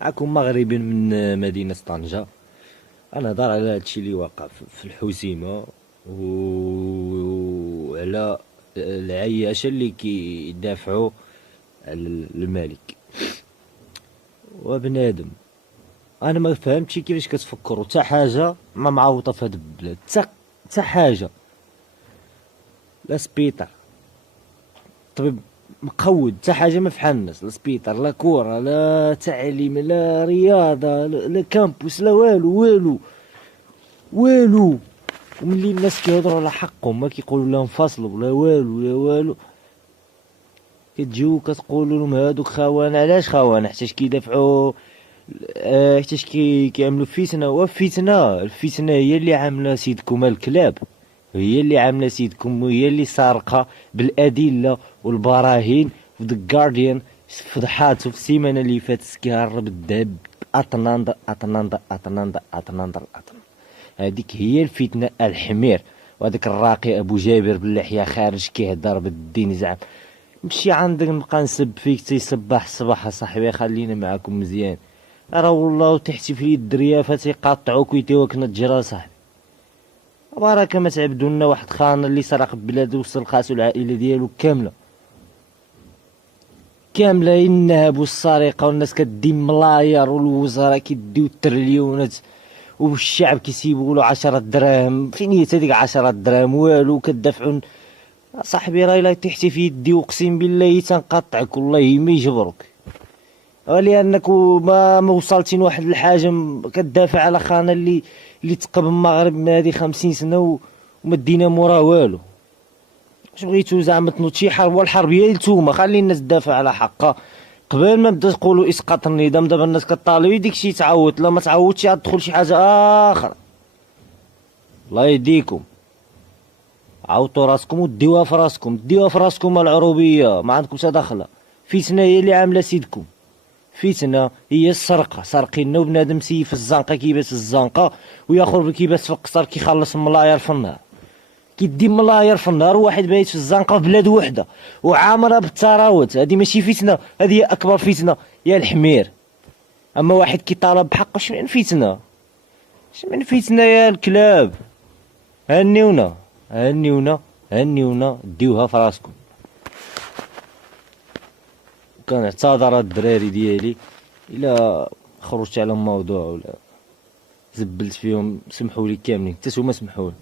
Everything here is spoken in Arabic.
معكم مغربي من مدينة طنجة. أنا هضر على هادشي اللي واقع في الحسيمة وعلى العياشة اللي كيدافعوا على الملك وبنادم. أنا ما فهمتش كيفاش كتفكروا حتى حاجة ما معوطة في هاد البلاد، حتى حاجة. لا سبيطار، طبيب مقود، حتى حاجة ما فحال الناس. لا سبيطار، لا كورة، لا تعليم، لا رياضة، لا كامبوس، لا والو والو والو. وملي الناس كيهضروا على حقهم ما كيقولوا لهم فصلوا، لا والو لا والو. كتجيو كتقولوا لهم هادوك خوان. علاش خوان؟ حيتاش كيدافعوا، حيتاش كيعملوا فتنة. وفتنة الفتنة هي اللي عاملة سيدكم الكلاب، هي اللي عاملة سيدكم، وهي اللي سارقة بالأدلة والبراهين. في ذا جارديان فضحاتو في السيمانة اللي فاتت كيهرب الذهب أطنان أطنان أطنان أطنان أطنان. هذيك هي الفتنة الحمير. وهذاك الراقي أبو جابر باللحية خارج كيهدر بالدين زعم. مشي عندك نبقى نسب فيك تيسبح الصباح صاحبي، خلينا معاكم مزيان. راه والله تحتي في يد الريافة تيقاطعوك ويتيوك نتجرى صاحبي. بركة ما تعبدوا لنا واحد خان اللي سرق بلادو وصل خاسو العائلة ديالو كاملة كاملة. النهب والسرقة والناس كدي ملاير والوزراء كيديو التريليونات والشعب كيسيبولو 10 دراهم. فين هي هذيك 10 دراهم؟ والو. كدافعوا صاحبي راهي لا تحتي في يدي اقسم بالله تنقطعك والله ما يجبرك. لانك ما وصلتين واحد الحاجه كتدافع على خانه اللي تقب المغرب من هذه 50 سنه وما دينا موراه والو. واش بغيتو زعما تنوض شي حرب؟ والحرب هي نتوما. خلي الناس تدافع على حقها قبل ما بدا تقولوا اسقاط النظام. دابا الناس كطالب ديك الشيء تعاود، لا ما تعاودش عاد تدخل شي حاجه اخرى. الله يهديكم، عاوطوا راسكم وديوها في راسكم، ديوها في راسكم. العروبيه ما عندكم دخله. فتنه هي اللي عامله سيدكم. فتنه هي السرقه، سارقين وبنادم سيف الزنقه كيبات الزنقه، وياخر كيبات في القصر كيخلص ملاير في النهار. كيدي ملاير في النهار وواحد بايت في الزنقه في بلاد وحده وعامره بالثروات. هذه ماشي فتنه، هذه هي اكبر فتنه يا الحمير. اما واحد كيطالب بحقه اش من فتنه؟ اش من فتنه يا الكلاب؟ هنيونا هنيونا هنيونا، ديوها في راسكم. كنعتذر الدراري ديالي الا خرجت على موضوع ولا زبلت فيهم، سمحوا لي كاملين، حتى نتوما سمحوا لي.